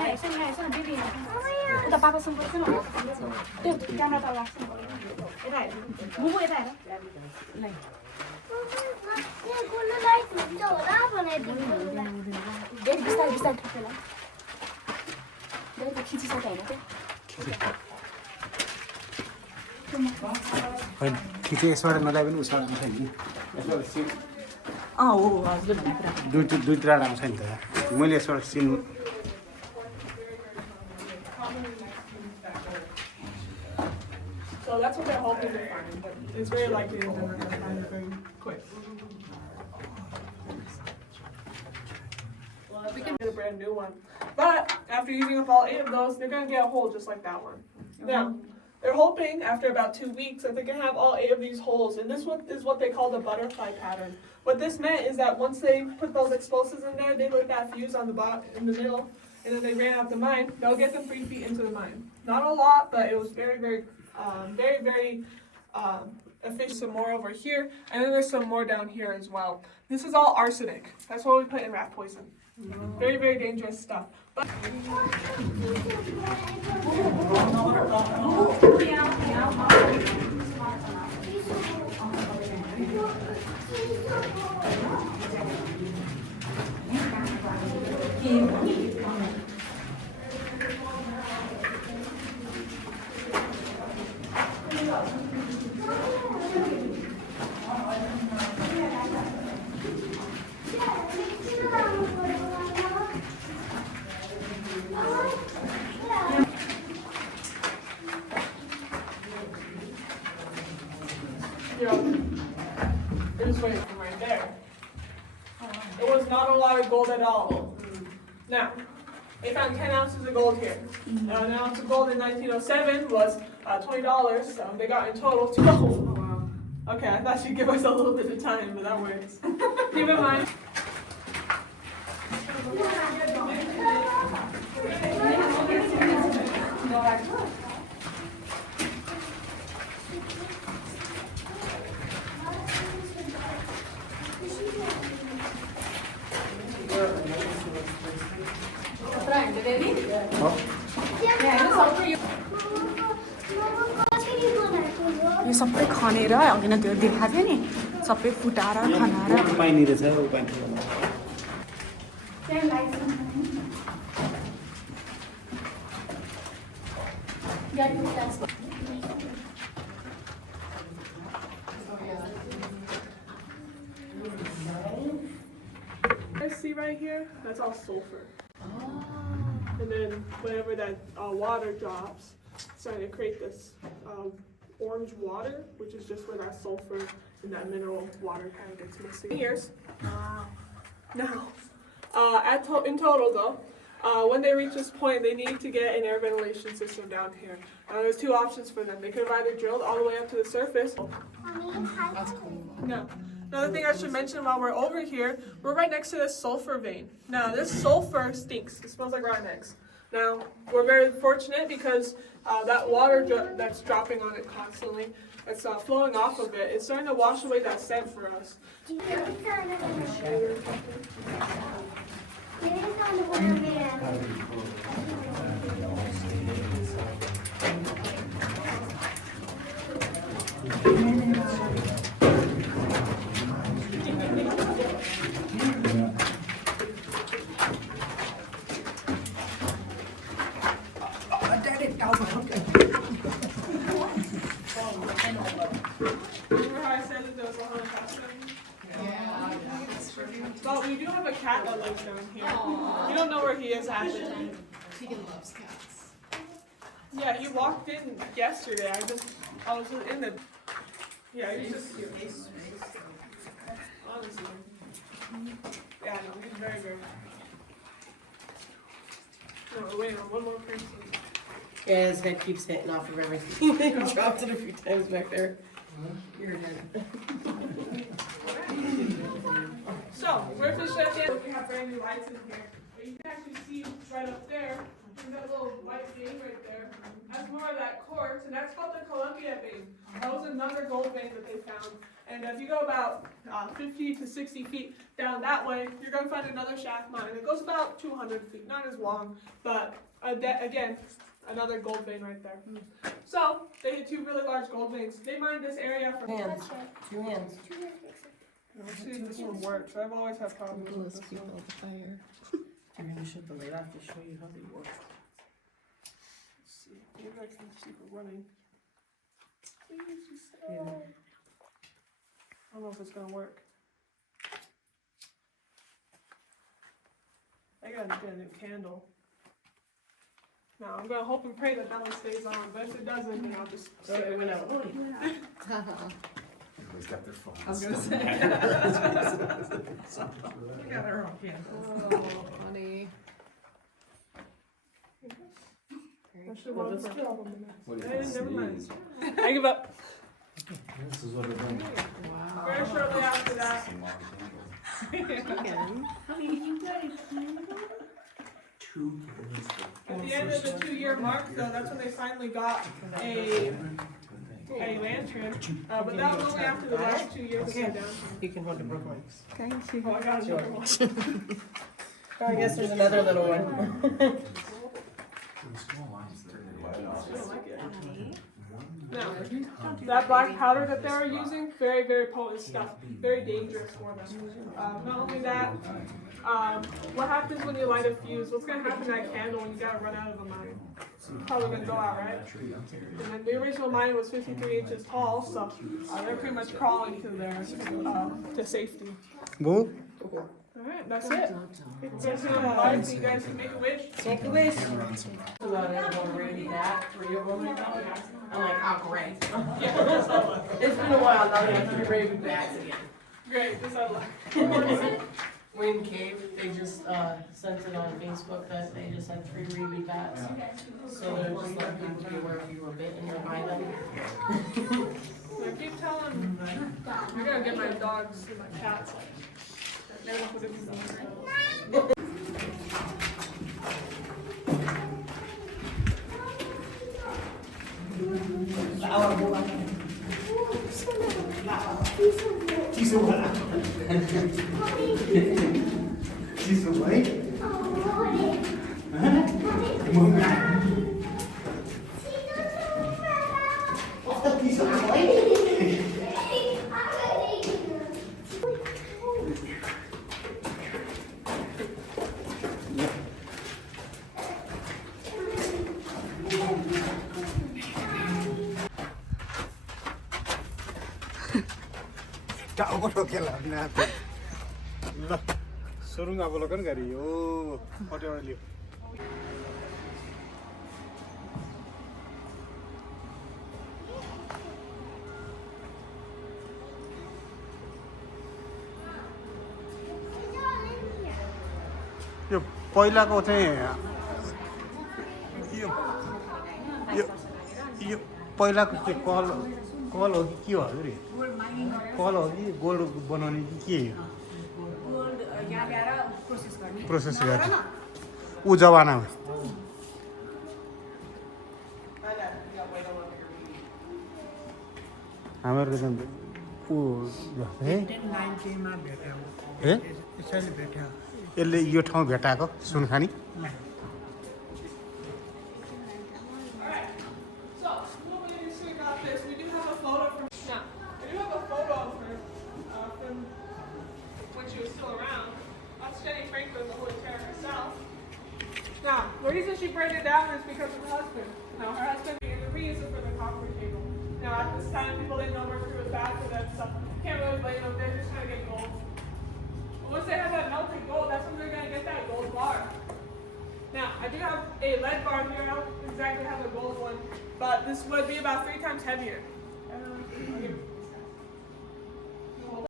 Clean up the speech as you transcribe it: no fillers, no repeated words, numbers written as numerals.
नाही सँग दिदी उता पापा सम्पर्क न त्यो क्यामेरा त लाग्छ यता हेर बुबु यता हेर ल बिस्तारै बिस्तारै ठोकेला खिचिसक्यो होइन खिचे यसबाट नल्याए पनि उसबाट आउँछ नि हो हजुर दुईवटा आउँछ नि त मैले यसबाट सिन So that's what they're hoping to find, but it's very likely that they're not going to find it very quick. We can get a brand new one. But after using up all 8 of those, they're going to get a hole just like that one. Now, they're hoping after about 2 weeks that they can have all 8 of these holes. And this one is what they call the butterfly pattern. What this meant is that once they put those explosives in there, they lit that fuse on the bottom, in the middle, and then they ran out the mine. They'll get them 3 feet into the mine. Not a lot, but it was very, very efficient. Some more over here, and then there's some more down here as well. This is all arsenic. That's what we put in rat poison. Very, very dangerous stuff. But just waiting from right there. It was not a lot of gold at all. Now, they found 10 ounces of gold here. An ounce of gold in 1907 was $20, so they got in total 12. Okay, I thought she'd give us a little bit of time, but that works. Keep in mind. यो सबै खनेर अघि न त्यो देखाएको थियो नि सबै फुटाएर खनाएर पानी रहेछ पानी See right here? That's all sulfur. And then whenever that water drops, it's starting to create this orange water, which is just where that sulfur and that mineral water kind of gets mixed. Years. Wow. Now, in total though, when they reach this point, they need to get an air ventilation system down here. There's 2 options for them. They could have either drilled all the way up to the surface. That's cool. No. Another thing I should mention while we're over here, we're right next to this sulfur vein. Now, this sulfur stinks. It smells like rotten eggs. Now, we're very fortunate because that water that's dropping on it constantly, it's flowing off of it. It's starting to wash away that scent for us. Remember how I said that there was a whole custom? Yeah. But we do have a cat that lives down here. Aww. You don't know where he is half the time. Tegan loves cats. Yeah, he walked in yesterday. I was in the. Yeah, he's just cute. Honestly. Yeah, no, he's very, very. No, wait, one more person. Yeah, this guy keeps hitting off of everything. He dropped it a few times back there. You're dead. So, we're officially at the end. We have brand new lights in here. But you can actually see right up there, there's that little white thing right there. That's more of that quartz, and that's called the Columbia. Lafayette vein. That was another gold vein that they found. And if you go about 50 to 60 feet down that way, you're going to find another shaft mine. It goes about 200 feet, not as long, but again, another gold vein right there. So they hit two really large gold veins. They mined this area for Hands. 2 hands. Let's see if this one works. I've always had problems with this one. You're gonna shut the light off to show you how they work. Let's see. Maybe I can see it running. Yeah. I don't know if it's gonna work. I gotta get a new candle. Now I'm gonna hope and pray that that one stays on, but if it doesn't, then I'll just. So it went out. Everybody's got their phones. I was gonna say. We got our own candles. Oh, Funny. I should run for a couple minutes. What Eh, is never mind. sneeze? I give up. This is what we're doing. Wow. Very shortly after that, Again. at the end of the 2-year mark, though, that's when they finally got a lantern. But that was only after the last 2 years Okay. came down. You can hold the broken one. Thank you. Oh, I got another one. Oh, I guess there's another little one. I don't like it. Now, that black powder that they were using, very, very potent stuff. Very dangerous for them. Not only that, what happens when you light a fuse? What's going to happen to that candle when you got to run out of the mine? It's probably going to go out, right? And then the original mine was 53 inches tall, so they're pretty much crawling to their to safety. Boo? Alright, that's it. It's on the live, so you guys can make a wish. Take a wish. About everyone ready that 3 of them. I'm like, oh great. It's been a while now. They have to be ready to be back again. Great, this I like. Wind Cave, they just sent it on Facebook that they just had 3 rabies bats. So they're just letting people be aware if you were bitten or by them. I keep telling you're gonna get my dogs and my cats. They're gonna put it in the टाउको खेला ल सुरुङ अवलोकन गरी यो पट्याउन लियो यो पहिलाको चाहिँ यो यो यो पहिलाको चाहिँ कल कल हो कि के हो हजुर कल हो कि गोल्ड बनाउने कि के हो प्रोसेस गरेर ऊ जमानामा हामीहरूको चाहिँ ऊ है यसले यो ठाउँ भेटाएको Sunkhani So, nobody needs to got this. We do have a photo from now. I do have a photo of her from when she was still around. That's Jenny Franklin, the Holy Terror herself. Now, the reason she burned it down is because of her husband. Now, her husband began to reuse it for the copper table. Now, at this time, people didn't know mercury was bad for them, so can't really blame them. They're just trying to get gold. But once they have that melted gold, that's when they're going to get that gold bar. Now, I do have a lead bar here. I don't exactly have a gold one, but this would be about 3 times heavier. I'll give